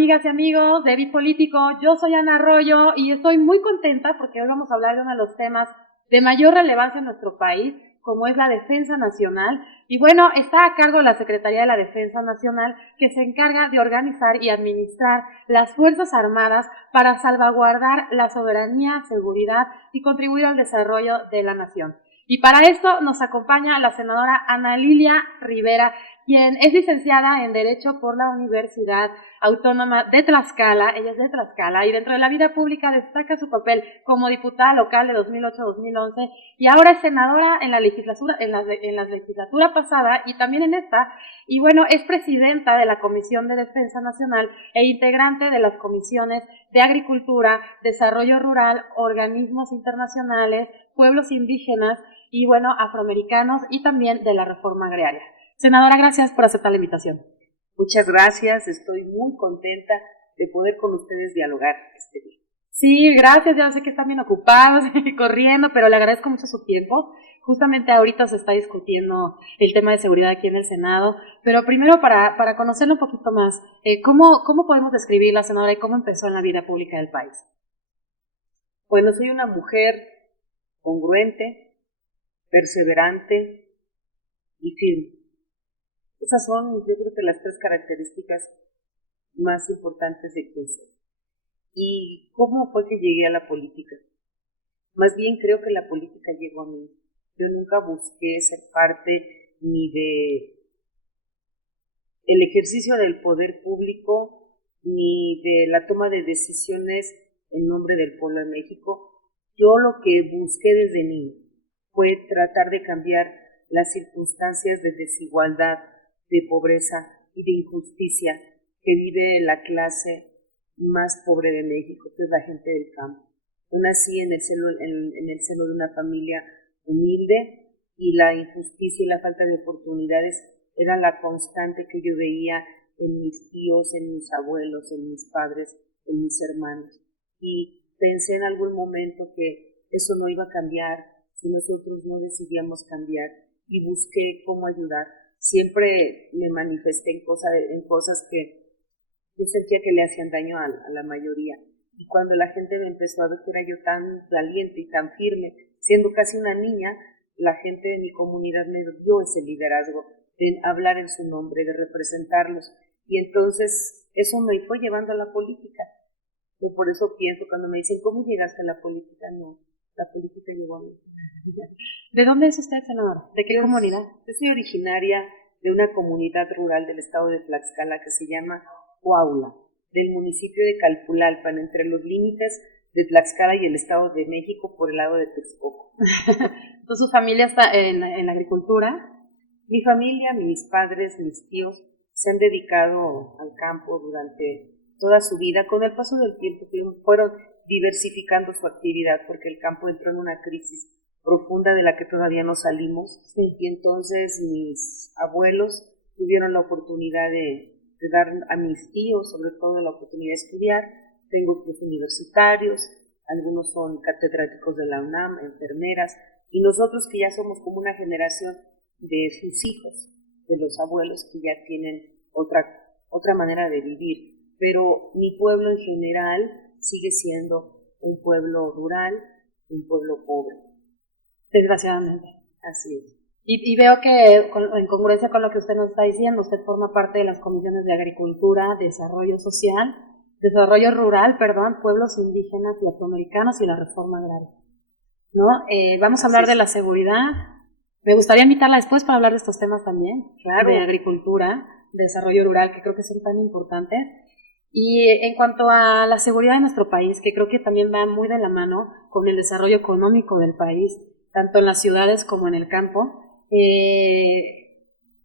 amigas y amigos de Bit Político? Yo soy Ana Arroyo y estoy muy contenta porque hoy vamos a hablar de uno de los temas de mayor relevancia en nuestro país, como es la defensa nacional. Y bueno, está a cargo la Secretaría de la Defensa Nacional, que se encarga de organizar y administrar las Fuerzas Armadas para salvaguardar la soberanía, seguridad y contribuir al desarrollo de la nación. Y para esto nos acompaña la senadora Ana Lilia Rivera, quien es licenciada en Derecho por la Universidad Autónoma de Tlaxcala. Ella es de Tlaxcala y dentro de la vida pública destaca su papel como diputada local de 2008 a 2011 y ahora es senadora en la legislatura pasada y también en esta. Y bueno, es presidenta de la Comisión de Defensa Nacional e integrante de las comisiones de Agricultura, Desarrollo Rural, Organismos Internacionales, Pueblos Indígenas y bueno, afroamericanos y también de la Reforma Agraria. Senadora, gracias por aceptar la invitación. Muchas gracias, estoy muy contenta de poder con ustedes dialogar este día. Sí, gracias, ya sé que están bien ocupados, corriendo, pero le agradezco mucho su tiempo. Justamente ahorita se está discutiendo el tema de seguridad aquí en el Senado, pero primero para conocerlo un poquito más, ¿cómo podemos describir la senadora y cómo empezó en la vida pública del país? Bueno, soy una mujer congruente, perseverante y firme. Esas son, yo creo que las tres características más importantes de quien soy. ¿Y cómo fue que llegué a la política? Más bien creo que la política llegó a mí. Yo nunca busqué ser parte ni de el ejercicio del poder público, ni de la toma de decisiones en nombre del pueblo de México. Yo lo que busqué desde niño fue tratar de cambiar las circunstancias de desigualdad, de pobreza y de injusticia que vive la clase más pobre de México, que es la gente del campo. Yo nací en el seno de una familia humilde y la injusticia y la falta de oportunidades era la constante que yo veía en mis tíos, en mis abuelos, en mis padres, en mis hermanos. Y pensé en algún momento que eso no iba a cambiar si nosotros no decidíamos cambiar y busqué cómo ayudar. Siempre me manifesté en cosas que yo sentía que le hacían daño a la mayoría. Y cuando la gente me empezó a ver que era yo tan valiente y tan firme, siendo casi una niña, la gente de mi comunidad me dio ese liderazgo de hablar en su nombre, de representarlos. Y entonces eso me fue llevando a la política. Yo por eso pienso cuando me dicen, ¿cómo llegaste a la política? No, la política llegó a mí. ¿De dónde es usted, senadora? ¿De qué comunidad? Yo soy originaria de una comunidad rural del estado de Tlaxcala que se llama Coaula, del municipio de Calpulalpan, entre los límites de Tlaxcala y el estado de México por el lado de Texcoco. ¿Entonces su familia está en la agricultura? Mi familia, mis padres, mis tíos se han dedicado al campo durante toda su vida. Con el paso del tiempo fueron diversificando su actividad porque el campo entró en una crisis profunda de la que todavía no salimos. Sí. Y entonces mis abuelos tuvieron la oportunidad de dar a mis tíos, sobre todo, la oportunidad de estudiar. Tengo tíos universitarios, algunos son catedráticos de la UNAM, enfermeras, y nosotros que ya somos como una generación de sus hijos, de los abuelos que ya tienen otra manera de vivir. Pero mi pueblo en general sigue siendo un pueblo rural, un pueblo pobre. Desgraciadamente. Así es. Y veo que en congruencia con lo que usted nos está diciendo, usted forma parte de las comisiones de Agricultura, Desarrollo Rural, Pueblos Indígenas y Afroamericanos y la Reforma Agraria. ¿No? Vamos a hablar de la seguridad. Me gustaría invitarla después para hablar de estos temas también, claro, de agricultura, desarrollo rural, que creo que son tan importantes. Y en cuanto a la seguridad de nuestro país, que creo que también va muy de la mano con el desarrollo económico del país, tanto en las ciudades como en el campo,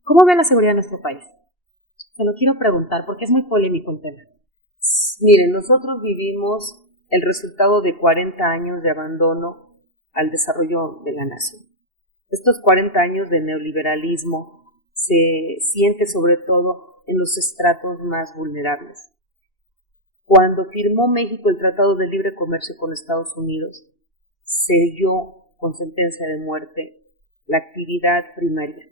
¿cómo ve la seguridad de nuestro país? Se lo quiero preguntar porque es muy polémico el tema. Miren, nosotros vivimos el resultado de 40 años de abandono al desarrollo de la nación. Estos 40 años de neoliberalismo se siente sobre todo en los estratos más vulnerables. Cuando firmó México el Tratado de Libre Comercio con Estados Unidos, selló con sentencia de muerte la actividad primaria,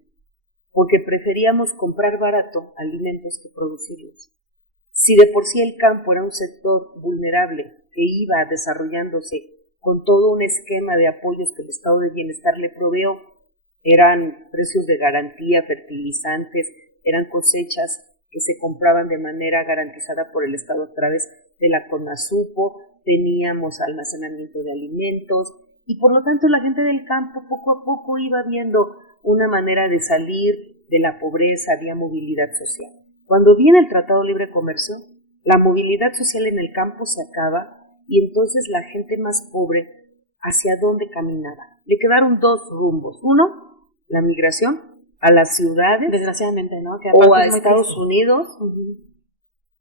porque preferíamos comprar barato alimentos que producirlos. Si de por sí el campo era un sector vulnerable que iba desarrollándose con todo un esquema de apoyos que el Estado de Bienestar le proveó, eran precios de garantía, fertilizantes, eran cosechas que se compraban de manera garantizada por el Estado a través de la CONASUPO, teníamos almacenamiento de alimentos y por lo tanto la gente del campo poco a poco iba viendo una manera de salir de la pobreza, había movilidad social. Cuando viene el Tratado de Libre Comercio, la movilidad social en el campo se acaba y entonces la gente más pobre, ¿hacia dónde caminaba? Le quedaron dos rumbos. Uno, la migración a las ciudades, desgraciadamente, ¿no? Que o a Estados Unidos,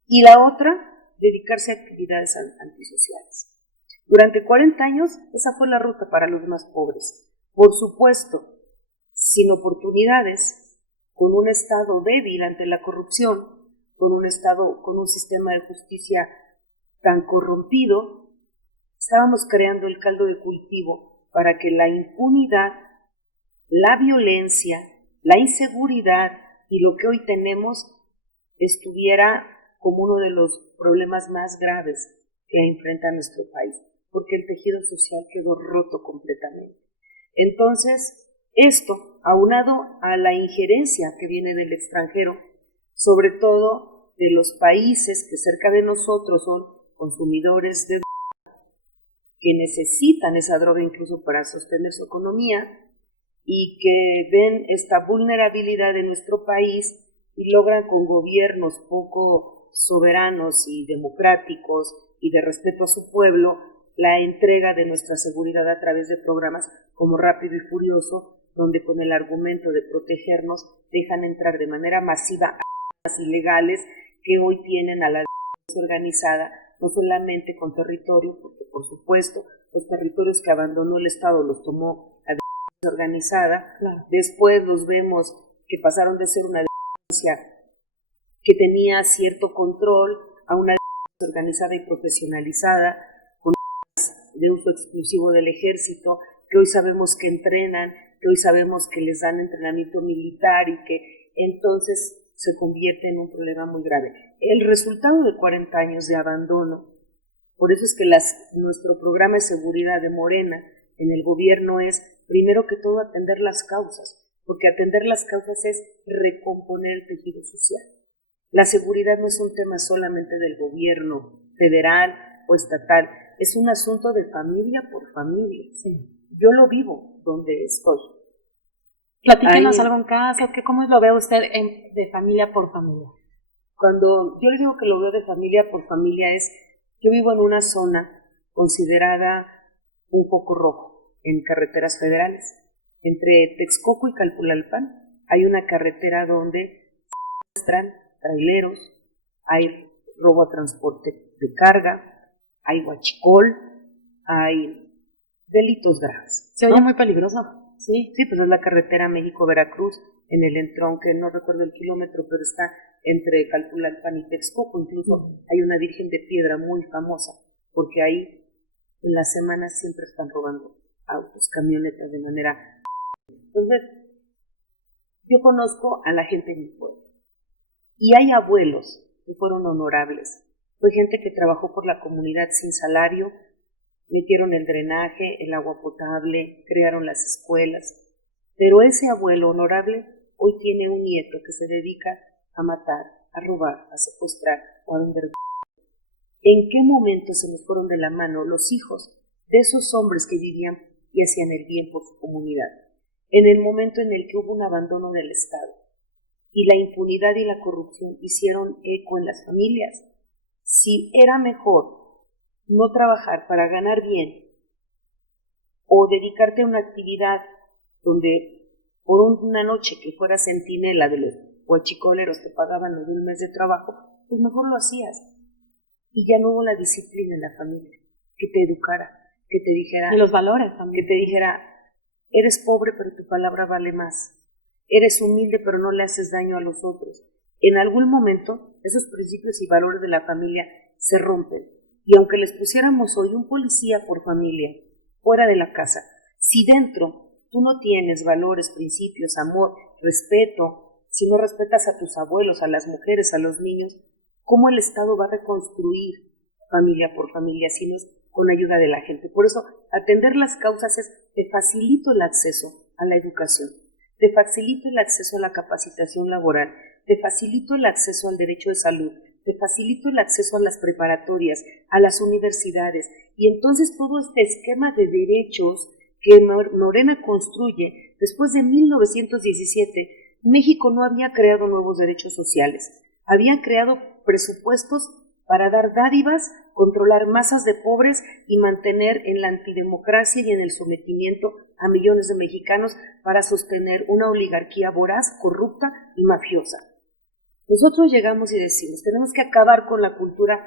y la otra, dedicarse a actividades antisociales. Durante 40 años, esa fue la ruta para los más pobres. Por supuesto, sin oportunidades, con un Estado débil ante la corrupción, con un Estado, con un sistema de justicia tan corrompido, estábamos creando el caldo de cultivo para que la impunidad, la violencia, la inseguridad y lo que hoy tenemos estuviera como uno de los problemas más graves que enfrenta nuestro país, porque el tejido social quedó roto completamente. Entonces, esto, aunado a la injerencia que viene del extranjero, sobre todo de los países que cerca de nosotros son consumidores de droga, que necesitan esa droga incluso para sostener su economía y que ven esta vulnerabilidad de nuestro país y logran con gobiernos poco soberanos y democráticos y de respeto a su pueblo la entrega de nuestra seguridad a través de programas como Rápido y Furioso, donde con el argumento de protegernos dejan entrar de manera masiva a armas ilegales que hoy tienen a la delincuencia organizada, no solamente con territorio, porque por supuesto los territorios que abandonó el Estado los tomó la delincuencia organizada, claro. Después los vemos que pasaron de ser una delincuencia que tenía cierto control a una delincuencia organizada y profesionalizada, con de uso exclusivo del ejército, que hoy sabemos que entrenan, que hoy sabemos que les dan entrenamiento militar y que entonces se convierte en un problema muy grave. El resultado de 40 años de abandono, por eso es que nuestro programa de seguridad de Morena en el gobierno es, primero que todo, atender las causas, porque atender las causas es recomponer el tejido social. La seguridad no es un tema solamente del gobierno federal o estatal, es un asunto de familia por familia. Sí. Yo lo vivo donde estoy. Platíquenos algún caso, ¿cómo lo ve usted de familia por familia? Cuando yo le digo que lo veo de familia por familia es, yo vivo en una zona considerada un foco rojo en carreteras federales. Entre Texcoco y Calpulalpan hay una carretera donde secuestran traileros, hay robo a transporte de carga, hay huachicol, hay delitos graves. Se oye muy peligroso. Sí, pues es la carretera México-Veracruz, en el entronque, no recuerdo el kilómetro, pero está entre Calpulalpan y Texcoco. Incluso hay una Virgen de Piedra muy famosa, porque ahí en las semanas siempre están robando autos, camionetas de manera... Entonces, yo conozco a la gente de mi pueblo, y hay abuelos que fueron honorables. Fue gente que trabajó por la comunidad sin salario, metieron el drenaje, el agua potable, crearon las escuelas. Pero ese abuelo honorable hoy tiene un nieto que se dedica a matar, a robar, a secuestrar o a vender. ¿En qué momento se nos fueron de la mano los hijos de esos hombres que vivían y hacían el bien por su comunidad? En el momento en el que hubo un abandono del Estado y la impunidad y la corrupción hicieron eco en las familias. Si era mejor no trabajar para ganar bien o dedicarte a una actividad donde por una noche que fuera centinela de los huachicoleros te pagaban lo de un mes de trabajo, pues mejor lo hacías. Y ya no hubo la disciplina en la familia, que te educara, que te dijera... Y los valores también. Que te dijera, eres pobre pero tu palabra vale más. Eres humilde pero no le haces daño a los otros. En algún momento esos principios y valores de la familia se rompen. Y aunque les pusiéramos hoy un policía por familia, fuera de la casa, si dentro tú no tienes valores, principios, amor, respeto, si no respetas a tus abuelos, a las mujeres, a los niños, cómo el Estado va a reconstruir familia por familia, si no es con ayuda de la gente. Por eso, atender las causas es, te facilito el acceso a la educación, te facilito el acceso a la capacitación laboral, te facilito el acceso al derecho de salud, te facilito el acceso a las preparatorias, a las universidades, y entonces todo este esquema de derechos que Morena construye después de 1917, México no había creado nuevos derechos sociales, había creado presupuestos para dar dádivas, controlar masas de pobres y mantener en la antidemocracia y en el sometimiento a millones de mexicanos para sostener una oligarquía voraz, corrupta y mafiosa. Nosotros llegamos y decimos, tenemos que acabar con la cultura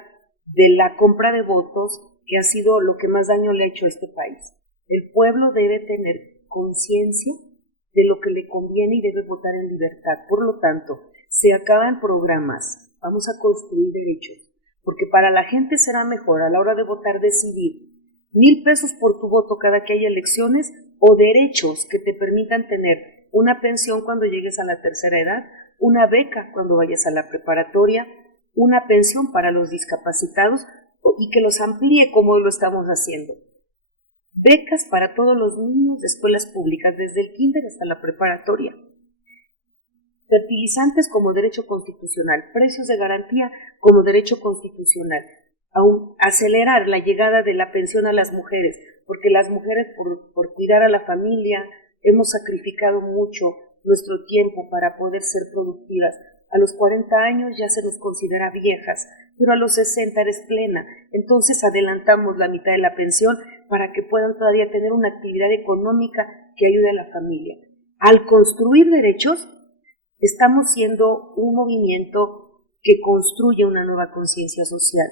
de la compra de votos, que ha sido lo que más daño le ha hecho a este país. El pueblo debe tener conciencia de lo que le conviene y debe votar en libertad. Por lo tanto, se acaban programas, vamos a construir derechos, porque para la gente será mejor a la hora de votar decidir 1,000 pesos por tu voto cada que haya elecciones o derechos que te permitan tener una pensión cuando llegues a la tercera edad, una beca cuando vayas a la preparatoria, una pensión para los discapacitados y que los amplíe como hoy lo estamos haciendo. Becas para todos los niños de escuelas públicas, desde el kinder hasta la preparatoria. Fertilizantes como derecho constitucional, precios de garantía como derecho constitucional. Acelerar la llegada de la pensión a las mujeres, porque las mujeres por cuidar a la familia hemos sacrificado mucho nuestro tiempo para poder ser productivas. A los 40 años ya se nos considera viejas, pero a los 60 eres plena. Entonces adelantamos la mitad de la pensión para que puedan todavía tener una actividad económica que ayude a la familia. Al construir derechos, estamos siendo un movimiento que construye una nueva conciencia social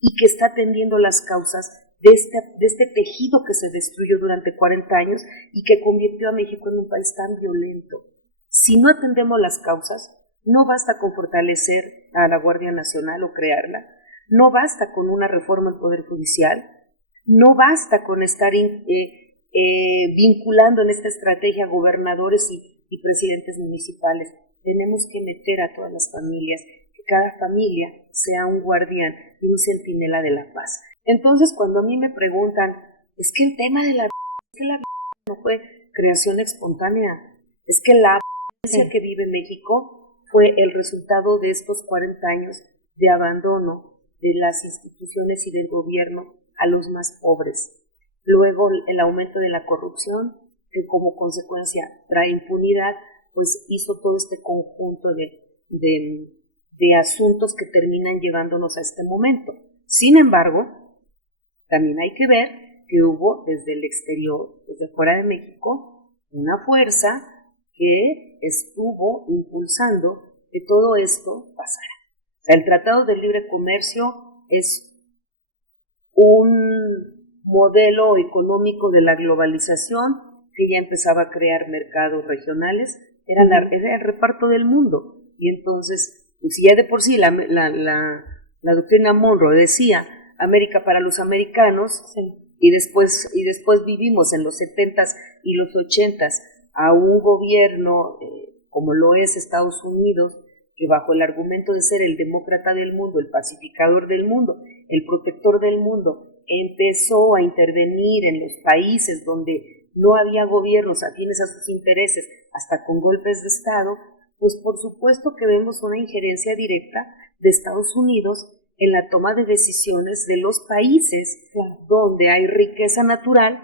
y que está atendiendo las causas de este tejido que se destruyó durante 40 años y que convirtió a México en un país tan violento. Si no atendemos las causas, no basta con fortalecer a la Guardia Nacional o crearla, no basta con una reforma al Poder Judicial, no basta con estar vinculando en esta estrategia gobernadores y presidentes municipales. Tenemos que meter a todas las familias, que cada familia sea un guardián y un centinela de la paz. Entonces, cuando a mí me preguntan, es que el tema de la no fue creación espontánea, es que la violencia que vive México fue el resultado de estos 40 años de abandono de las instituciones y del gobierno a los más pobres. Luego el aumento de la corrupción, que como consecuencia trae impunidad, pues hizo todo este conjunto de asuntos que terminan llevándonos a este momento. Sin embargo, también hay que ver que hubo desde el exterior, desde fuera de México, una fuerza que estuvo impulsando que todo esto pasara. O sea, el Tratado de Libre Comercio es un modelo económico de la globalización que ya empezaba a crear mercados regionales, era el reparto del mundo. Y entonces, pues si ya de por sí la doctrina Monroe decía América para los americanos, sí. y después vivimos en los 70s y los 80s a un gobierno como lo es Estados Unidos, que bajo el argumento de ser el demócrata del mundo, el pacificador del mundo, el protector del mundo, empezó a intervenir en los países donde no había gobiernos afines a sus intereses, hasta con golpes de Estado, pues por supuesto que vemos una injerencia directa de Estados Unidos en la toma de decisiones de los países donde hay riqueza natural,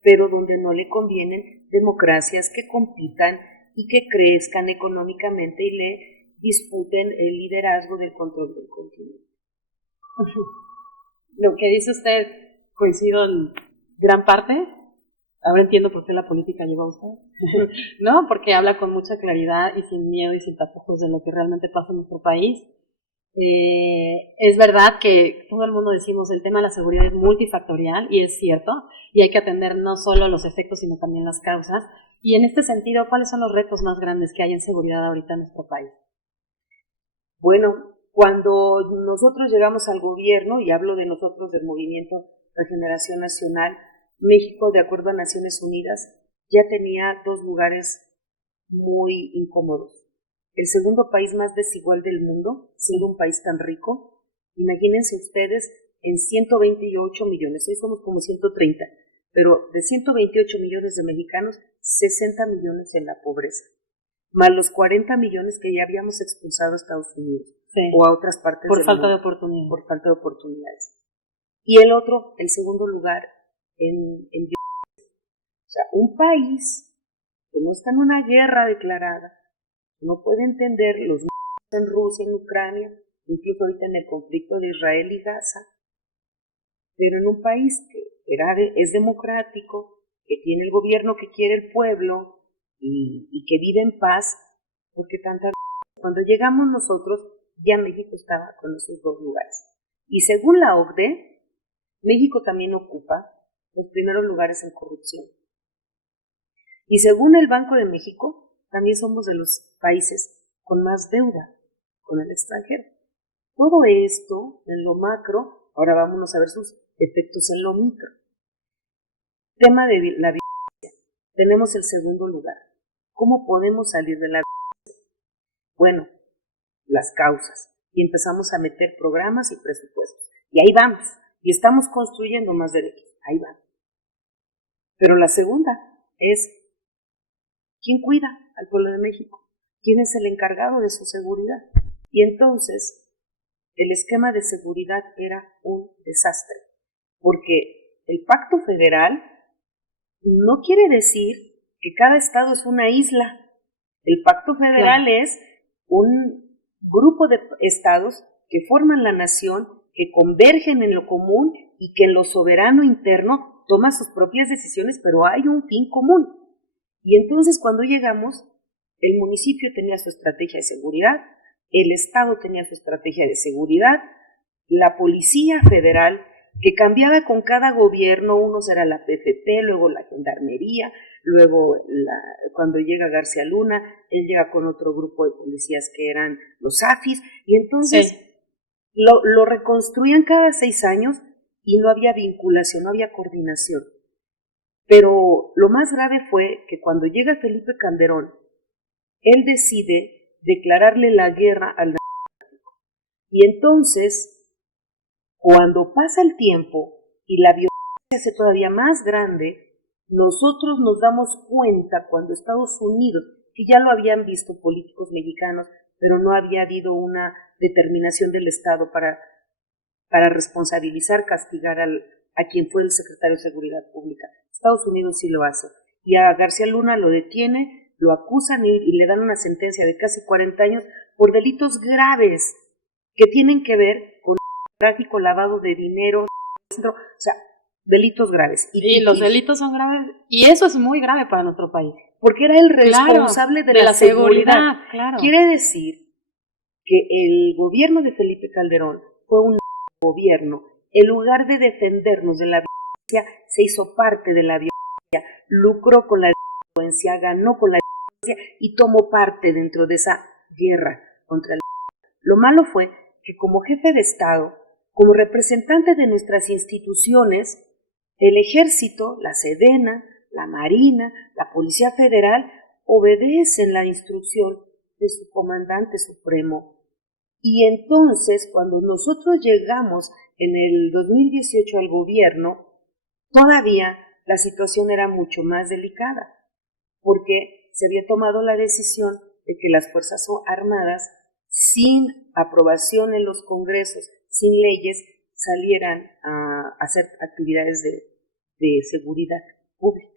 pero donde no le convienen democracias que compitan y que crezcan económicamente y le disputen el liderazgo del control del continente. Lo que dice usted coincido en gran parte. Ahora entiendo por qué la política llegó a usted, ¿no? Porque habla con mucha claridad y sin miedo y sin tapujos de lo que realmente pasa en nuestro país. Es verdad que todo el mundo decimos el tema de la seguridad es multifactorial y es cierto, y hay que atender no solo los efectos sino también las causas. Y en este sentido, ¿cuáles son los retos más grandes que hay en seguridad ahorita en nuestro país? Bueno, cuando nosotros llegamos al gobierno, y hablo de nosotros del Movimiento Regeneración Nacional, México, de acuerdo a Naciones Unidas, ya tenía 2 lugares muy incómodos. el segundo país más desigual del mundo, siendo un país tan rico. Imagínense ustedes en 128 millones, hoy somos como 130, pero de 128 millones de mexicanos, 60 millones en la pobreza, más los 40 millones que ya habíamos expulsado a Estados Unidos o a otras partes por del falta mundo, de oportunidades. por falta de oportunidades. Y el otro, el segundo lugar, o sea, un país que no está en una guerra declarada, no puede entender los en Rusia, en Ucrania, incluso ahorita en el conflicto de Israel y Gaza, pero en un país que es democrático, que tiene el gobierno que quiere el pueblo y que vive en paz, porque cuando llegamos nosotros, ya México estaba con esos dos lugares. Y según la OCDE, México también ocupa los primeros lugares en corrupción. Y según el Banco de México, también somos de los países con más deuda con el extranjero. Todo esto en lo macro, ahora vámonos a ver sus efectos en lo micro. Tema de la violencia. Tenemos el segundo lugar. ¿Cómo podemos salir de la violencia? Bueno, las causas. Y empezamos a meter programas y presupuestos. Y ahí vamos. Y estamos construyendo más derechos. Ahí va. Pero la segunda es, ¿quién cuida al pueblo de México? ¿Quién es el encargado de su seguridad? Y entonces, el esquema de seguridad era un desastre, porque el pacto federal no quiere decir que cada estado es una isla. El pacto federal es un grupo de estados que forman la nación, que convergen en lo común y que en lo soberano interno toman sus propias decisiones, pero hay un fin común. Y entonces cuando llegamos, el municipio tenía su estrategia de seguridad, el estado tenía su estrategia de seguridad, la policía federal, que cambiaba con cada gobierno, unos era la PFP, luego la gendarmería, luego cuando llega García Luna, él llega con otro grupo de policías que eran los AFIS, y entonces lo reconstruían cada 6 años y no había vinculación, no había coordinación. Pero lo más grave fue que cuando llega Felipe Calderón, él decide declararle la guerra al narcotráfico. Y entonces, cuando pasa el tiempo y la violencia se hace todavía más grande, nosotros nos damos cuenta cuando Estados Unidos, que ya lo habían visto políticos mexicanos, pero no había habido una determinación del Estado para responsabilizar, castigar a quien fue el secretario de Seguridad Pública. Estados Unidos sí lo hace. Y a García Luna lo detiene, lo acusan y le dan una sentencia de casi 40 años por delitos graves que tienen que ver con tráfico, lavado de dinero, o sea, delitos graves. Y los delitos son graves, y eso es muy grave para nuestro país. Porque era el responsable de la seguridad. Claro. Quiere decir que el gobierno de Felipe Calderón fue un gobierno. En lugar de defendernos de la violencia, se hizo parte de la violencia, lucró con la delincuencia, ganó con la violencia y tomó parte dentro de esa guerra contra la violencia. Lo malo fue que como jefe de Estado, como representante de nuestras instituciones, el Ejército, la Sedena, la Marina, la Policía Federal, obedecen la instrucción de su comandante supremo. Y entonces, cuando nosotros llegamos en el 2018 al gobierno, todavía la situación era mucho más delicada, porque se había tomado la decisión de que las Fuerzas Armadas, sin aprobación en los congresos, sin leyes, salieran a hacer actividades de seguridad pública.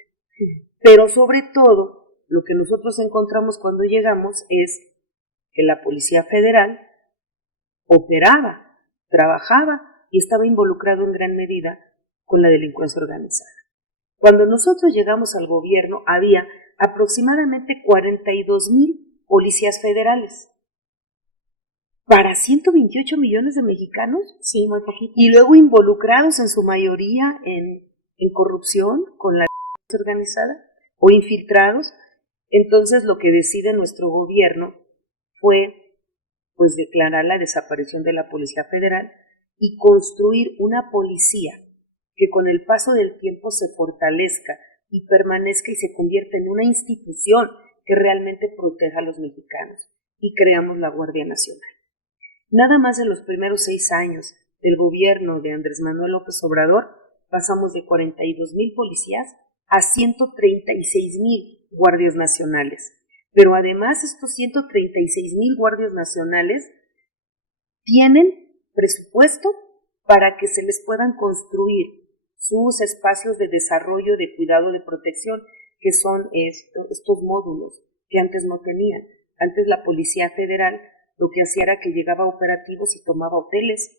Pero sobre todo, lo que nosotros encontramos cuando llegamos es que la Policía Federal operaba, trabajaba y estaba involucrado en gran medida con la delincuencia organizada. Cuando nosotros llegamos al gobierno había aproximadamente 42,000 policías federales para 128 millones de mexicanos. Sí, muy poquito. Y luego involucrados en su mayoría en corrupción con la delincuencia organizada o infiltrados. Entonces lo que decide nuestro gobierno fue pues declarar la desaparición de la Policía Federal y construir una policía que con el paso del tiempo se fortalezca y permanezca y se convierta en una institución que realmente proteja a los mexicanos. y creamos la Guardia Nacional. Nada más en los primeros 6 años del gobierno de Andrés Manuel López Obrador, pasamos de 42,000 policías a 136,000 guardias nacionales. Pero además estos 136,000 guardias nacionales tienen presupuesto para que se les puedan construir sus espacios de desarrollo, de cuidado, de protección, que son estos módulos que antes no tenían. Antes la Policía Federal lo que hacía era que llegaba a operativos y tomaba hoteles,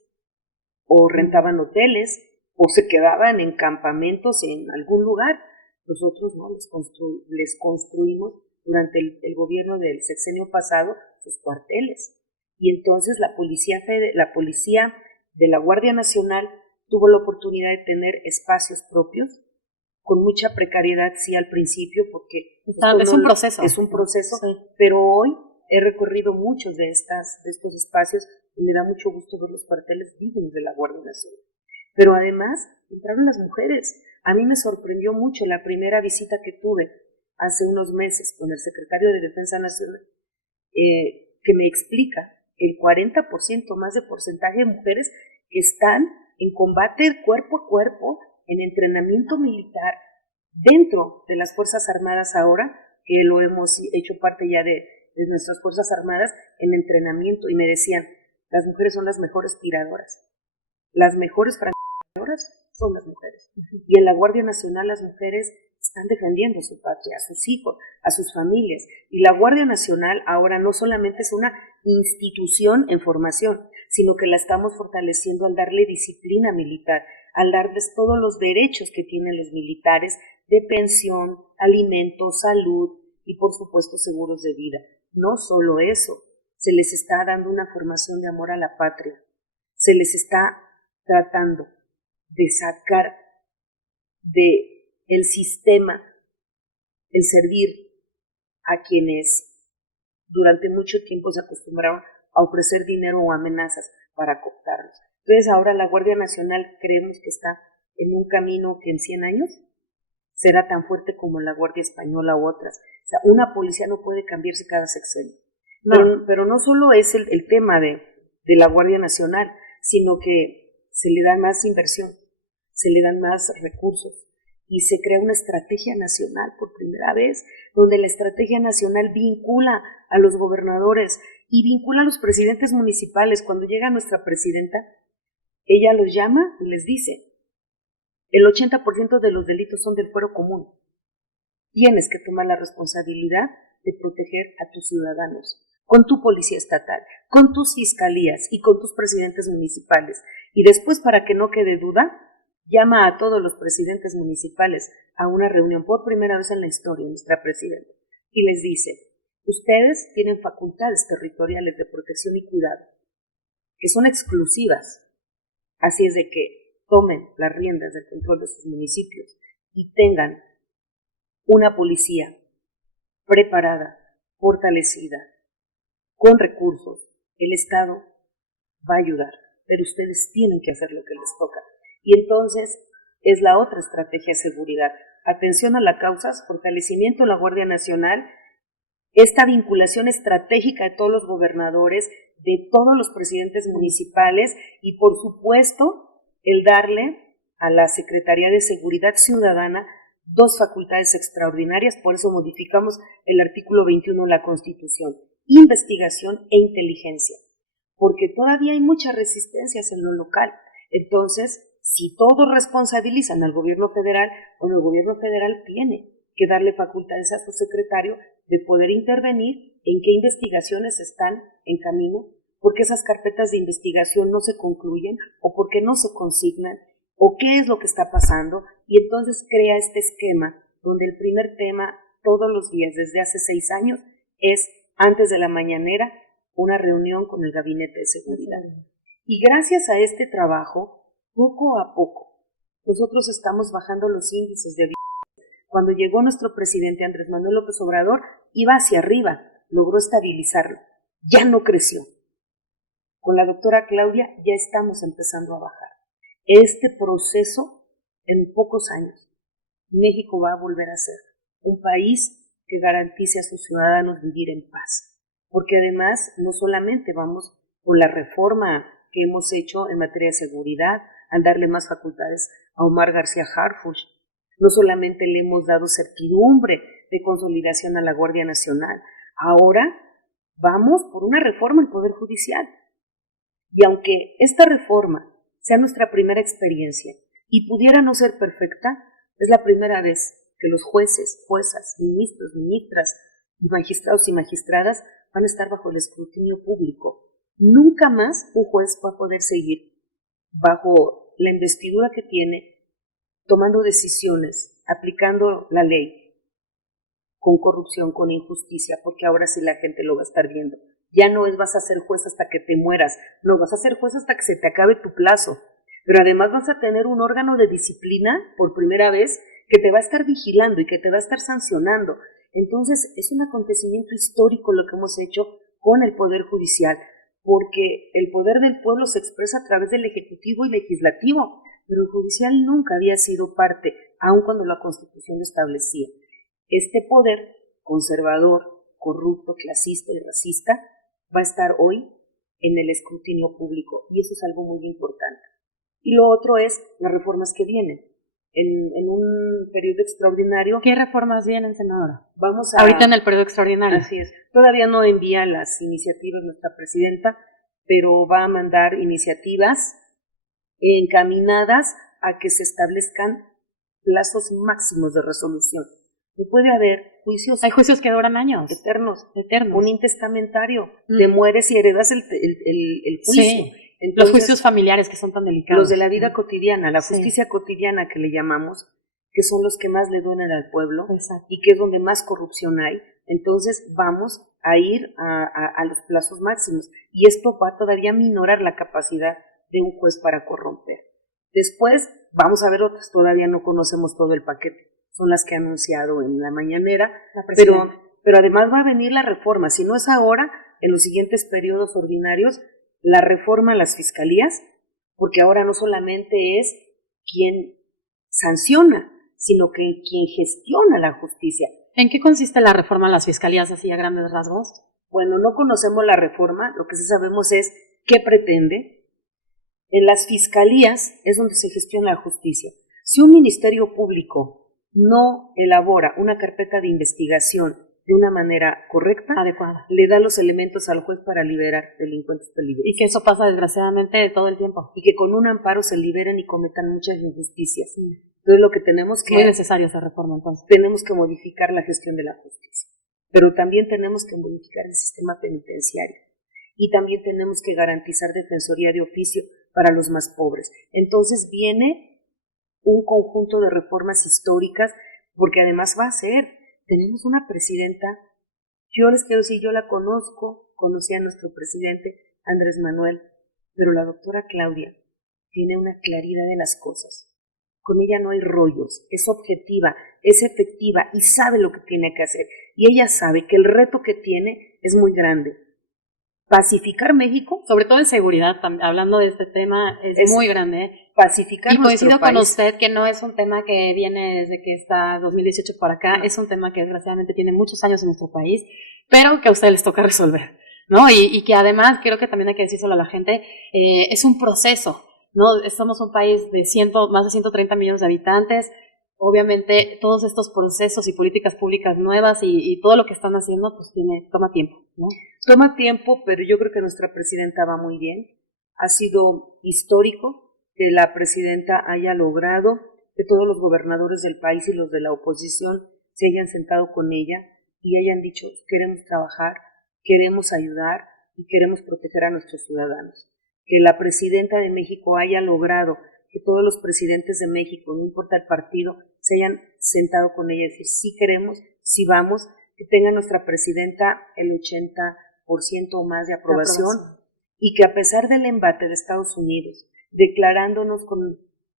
o rentaban hoteles, o se quedaban en campamentos en algún lugar. Nosotros no, les construimos durante el gobierno del sexenio pasado sus cuarteles. Y entonces la policía de la Guardia Nacional tuvo la oportunidad de tener espacios propios, con mucha precariedad, sí, al principio, porque es un proceso. Es un proceso, sí. Pero hoy he recorrido muchos de estos espacios y me da mucho gusto ver los cuarteles dignos de la Guardia Nacional. Pero además entraron las mujeres. A mí me sorprendió mucho la primera visita que tuve hace unos meses con el secretario de Defensa Nacional, que me explica el 40% más de porcentaje de mujeres que están en combate cuerpo a cuerpo, en entrenamiento militar, dentro de las Fuerzas Armadas ahora, que lo hemos hecho parte ya de nuestras Fuerzas Armadas, en entrenamiento, y me decían, las mujeres son las mejores tiradoras, las mejores francotiradores son las mujeres. Y en la Guardia Nacional las mujeres están defendiendo a su patria, a sus hijos, a sus familias. Y la Guardia Nacional ahora no solamente es una institución en formación, sino que la estamos fortaleciendo al darle disciplina militar, al darles todos los derechos que tienen los militares de pensión, alimentos, salud y por supuesto seguros de vida. No solo eso, se les está dando una formación de amor a la patria, se les está tratando de sacar del sistema el servir a quienes durante mucho tiempo se acostumbraron a ofrecer dinero o amenazas para cooptarlos. Entonces ahora la Guardia Nacional creemos que está en un camino que en 100 años será tan fuerte como la Guardia Española u otras. O sea, una policía no puede cambiarse cada sexenio. No. Pero no solo es el tema de la Guardia Nacional, sino que se le da más inversión, se le dan más recursos y se crea una estrategia nacional por primera vez, donde la estrategia nacional vincula a los gobernadores y vincula a los presidentes municipales. Cuando llega nuestra presidenta, ella los llama y les dice, el 80% de los delitos son del fuero común. Tienes que tomar la responsabilidad de proteger a tus ciudadanos, con tu policía estatal, con tus fiscalías y con tus presidentes municipales. Y después, para que no quede duda, llama a todos los presidentes municipales a una reunión por primera vez en la historia, nuestra presidenta, y les dice, ustedes tienen facultades territoriales de protección y cuidado, que son exclusivas, así es de que tomen las riendas del control de sus municipios y tengan una policía preparada, fortalecida, con recursos. El Estado va a ayudar, pero ustedes tienen que hacer lo que les toca. Y entonces es la otra estrategia de seguridad. Atención a las causas, fortalecimiento de la Guardia Nacional, esta vinculación estratégica de todos los gobernadores, de todos los presidentes municipales y por supuesto el darle a la Secretaría de Seguridad Ciudadana 2 facultades extraordinarias. Por eso modificamos el artículo 21 de la Constitución, investigación e inteligencia, porque todavía hay muchas resistencias en lo local. Entonces, si todos responsabilizan al gobierno federal, bueno, el gobierno federal tiene que darle facultades a su secretario de poder intervenir en qué investigaciones están en camino, porque esas carpetas de investigación no se concluyen o porque no se consignan, o qué es lo que está pasando, y entonces crea este esquema donde el primer tema todos los días desde hace 6 años es, antes de la mañanera, una reunión con el Gabinete de Seguridad. Y gracias a este trabajo, poco a poco, nosotros estamos bajando los índices de violencia. Cuando llegó nuestro presidente Andrés Manuel López Obrador, iba hacia arriba, logró estabilizarlo, ya no creció. Con la doctora Claudia ya estamos empezando a bajar. Este proceso, en pocos años, México va a volver a ser un país que garantice a sus ciudadanos vivir en paz. porque además no solamente vamos por la reforma que hemos hecho en materia de seguridad, al darle más facultades a Omar García Harfuch, no solamente le hemos dado certidumbre de consolidación a la Guardia Nacional, ahora vamos por una reforma al Poder Judicial. Y aunque esta reforma sea nuestra primera experiencia y pudiera no ser perfecta, es la primera vez que los jueces, juezas, ministros, ministras y magistrados y magistradas van a estar bajo el escrutinio público. Nunca más un juez va a poder seguir bajo la investidura que tiene, tomando decisiones, aplicando la ley, con corrupción, con injusticia, porque ahora sí la gente lo va a estar viendo. Ya no es vas a ser juez hasta que te mueras, no, vas a ser juez hasta que se te acabe tu plazo. Pero además vas a tener un órgano de disciplina por primera vez que te va a estar vigilando y que te va a estar sancionando. Entonces es un acontecimiento histórico lo que hemos hecho con el Poder Judicial, porque el poder del pueblo se expresa a través del Ejecutivo y Legislativo, pero el Judicial nunca había sido parte, aun cuando la Constitución lo establecía. Este poder conservador, corrupto, clasista y racista va a estar hoy en el escrutinio público, y eso es algo muy importante. Y lo otro es las reformas que vienen. En un periodo extraordinario. ¿Qué reformas vienen, senadora? Vamos a... Ahorita en el periodo extraordinario. Así es. Todavía no envía las iniciativas nuestra presidenta, pero va a mandar iniciativas encaminadas a que se establezcan plazos máximos de resolución. No puede haber juicios... Hay juicios que duran años. Eternos. Eternos. Un intestamentario. Te mueres y heredas el juicio. Sí. Entonces, los juicios familiares que son tan delicados. Los de la vida cotidiana, la justicia cotidiana que le llamamos, que son los que más le duelen al pueblo. Exacto. Y que es donde más corrupción hay. Entonces vamos a ir a los plazos máximos. Y esto va a todavía minorar la capacidad de un juez para corromper. Después vamos a ver otras, todavía no conocemos todo el paquete. Son las que ha anunciado en la mañanera. Pero además va a venir la reforma. Si no es ahora, en los siguientes periodos ordinarios, la reforma a las fiscalías, porque ahora no solamente es quien sanciona, sino que quien gestiona la justicia. ¿En qué consiste la reforma a las fiscalías, así a grandes rasgos? Bueno, no conocemos la reforma, lo que sí sabemos es qué pretende. En las fiscalías es donde se gestiona la justicia. Si un ministerio público no elabora una carpeta de investigación de una manera correcta, adecuada, le da los elementos al juez para liberar delincuentes peligrosos. Y que eso pasa desgraciadamente todo el tiempo. Y que con un amparo se liberen y cometan muchas injusticias. Entonces lo que tenemos que... Muy necesaria esa reforma entonces. Tenemos que modificar la gestión de la justicia. Pero también tenemos que modificar el sistema penitenciario. Y también tenemos que garantizar defensoría de oficio para los más pobres. Entonces viene un conjunto de reformas históricas, porque además va a ser... Tenemos una presidenta, yo les quiero decir, yo la conozco, conocí a nuestro presidente Andrés Manuel, pero la doctora Claudia tiene una claridad de las cosas. Con ella no hay rollos, es objetiva, es efectiva y sabe lo que tiene que hacer. Y ella sabe que el reto que tiene es muy grande. Pacificar México, sobre todo en seguridad, hablando de este tema, es muy grande. Pacificar y coincido con usted que no es un tema que viene desde que está 2018 para acá, es un tema que desgraciadamente tiene muchos años en nuestro país, pero que a ustedes les toca resolver, ¿no? Y que además, creo que también hay que decírselo a la gente, es un proceso, ¿no? Somos un país de más de 130 millones de habitantes. Obviamente todos estos procesos y políticas públicas nuevas y todo lo que están haciendo pues toma tiempo, ¿no? Toma tiempo, pero yo creo que nuestra presidenta va muy bien. Ha sido histórico que la presidenta haya logrado que todos los gobernadores del país y los de la oposición se hayan sentado con ella y hayan dicho queremos trabajar, queremos ayudar y queremos proteger a nuestros ciudadanos. Que la presidenta de México haya logrado que todos los presidentes de México, no importa el partido, se hayan sentado con ella y decir sí queremos, sí vamos, que tenga nuestra presidenta el 80% o más de aprobación y que a pesar del embate de Estados Unidos, declarándonos con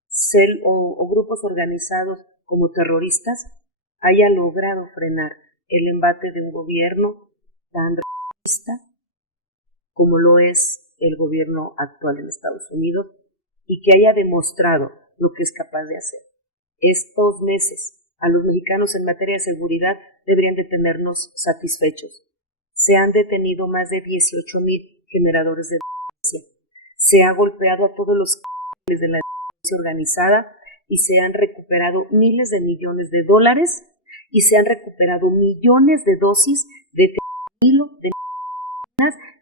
CEL o grupos organizados como terroristas, haya logrado frenar el embate de un gobierno tan racista como lo es el gobierno actual en Estados Unidos, y que haya demostrado lo que es capaz de hacer. Estos meses a los mexicanos en materia de seguridad deberían de tenernos satisfechos. Se han detenido más de 18,000 generadores de delincuencia. Se ha golpeado a todos los de la delincuencia organizada y se han recuperado miles de millones de dólares y se han recuperado millones de dosis de fentanilo, de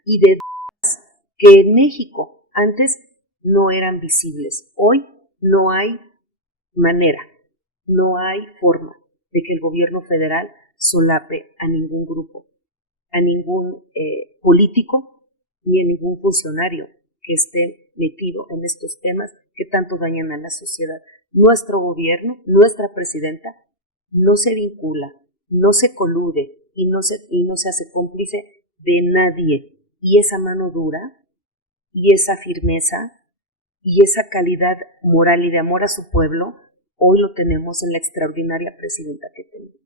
y de drogas que en México antes no eran visibles. Hoy no hay manera, no hay forma de que el gobierno federal solape a ningún grupo, a ningún político ni a ningún funcionario que esté metido en estos temas que tanto dañan a la sociedad. Nuestro gobierno, nuestra presidenta, no se vincula, no se colude y no se hace cómplice de nadie. Y esa mano dura, y esa firmeza, y esa calidad moral y de amor a su pueblo, hoy lo tenemos en la extraordinaria presidenta que tenemos.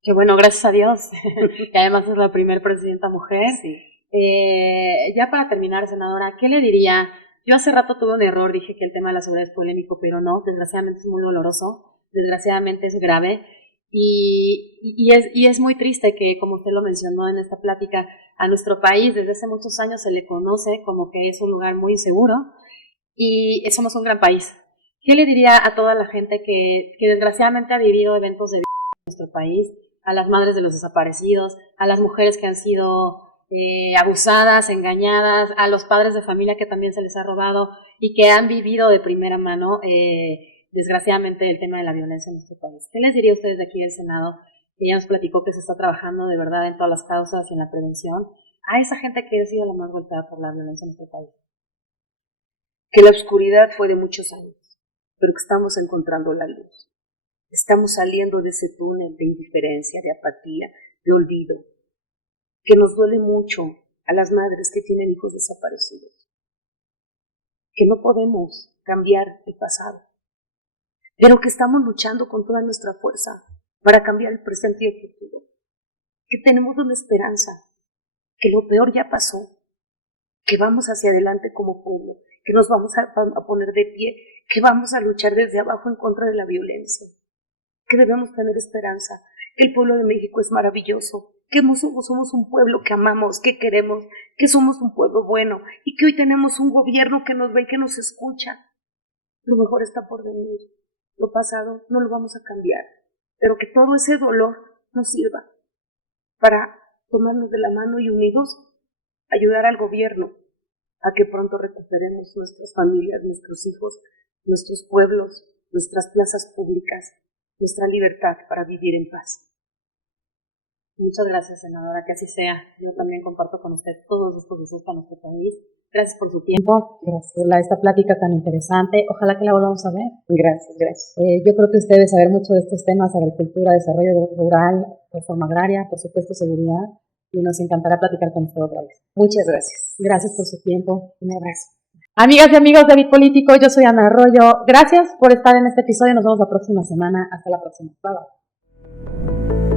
Que bueno, gracias a Dios, que además es la primera presidenta mujer. Sí. Ya para terminar, senadora, ¿qué le diría? Yo hace rato tuve un error, dije que el tema de la seguridad es polémico, pero no, desgraciadamente es muy doloroso, desgraciadamente es grave, y es muy triste que, como usted lo mencionó en esta plática, a nuestro país desde hace muchos años se le conoce como que es un lugar muy inseguro, y somos un gran país. ¿Qué le diría a toda la gente que desgraciadamente ha vivido eventos de violencia en nuestro país, a las madres de los desaparecidos, a las mujeres que han sido abusadas, engañadas, a los padres de familia que también se les ha robado y que han vivido de primera mano, desgraciadamente, el tema de la violencia en nuestro país? ¿Qué les diría a ustedes de aquí del Senado, que ya nos platicó que se está trabajando de verdad en todas las causas y en la prevención, a esa gente que ha sido la más golpeada por la violencia en nuestro país? Que la oscuridad fue de muchos años, pero que estamos encontrando la luz. Estamos saliendo de ese túnel de indiferencia, de apatía, de olvido, que nos duele mucho a las madres que tienen hijos desaparecidos, que no podemos cambiar el pasado, pero que estamos luchando con toda nuestra fuerza para cambiar el presente y el futuro, que tenemos una esperanza, que lo peor ya pasó, que vamos hacia adelante como pueblo, que nos vamos a poner de pie, que vamos a luchar desde abajo en contra de la violencia, que debemos tener esperanza, que el pueblo de México es maravilloso, que somos un pueblo que amamos, que queremos, que somos un pueblo bueno y que hoy tenemos un gobierno que nos ve y que nos escucha. Lo mejor está por venir, lo pasado no lo vamos a cambiar, pero que todo ese dolor nos sirva para tomarnos de la mano y unidos ayudar al gobierno a que pronto recuperemos nuestras familias, nuestros hijos, nuestros pueblos, nuestras plazas públicas, nuestra libertad para vivir en paz. Muchas gracias, senadora, que así sea. Yo también comparto con usted todos estos deseos para nuestro país. Gracias por su tiempo, gracias por esta plática tan interesante. Ojalá que la volvamos a ver. Gracias. Yo creo que usted debe saber mucho de estos temas: agricultura, desarrollo rural, reforma agraria, por supuesto seguridad, y nos encantará platicar con usted otra vez. Muchas gracias. Gracias por su tiempo. Un abrazo. Amigas y amigos de Bit Político, yo soy Ana Arroyo. Gracias por estar en este episodio. Nos vemos la próxima semana. Hasta la próxima. Bye bye.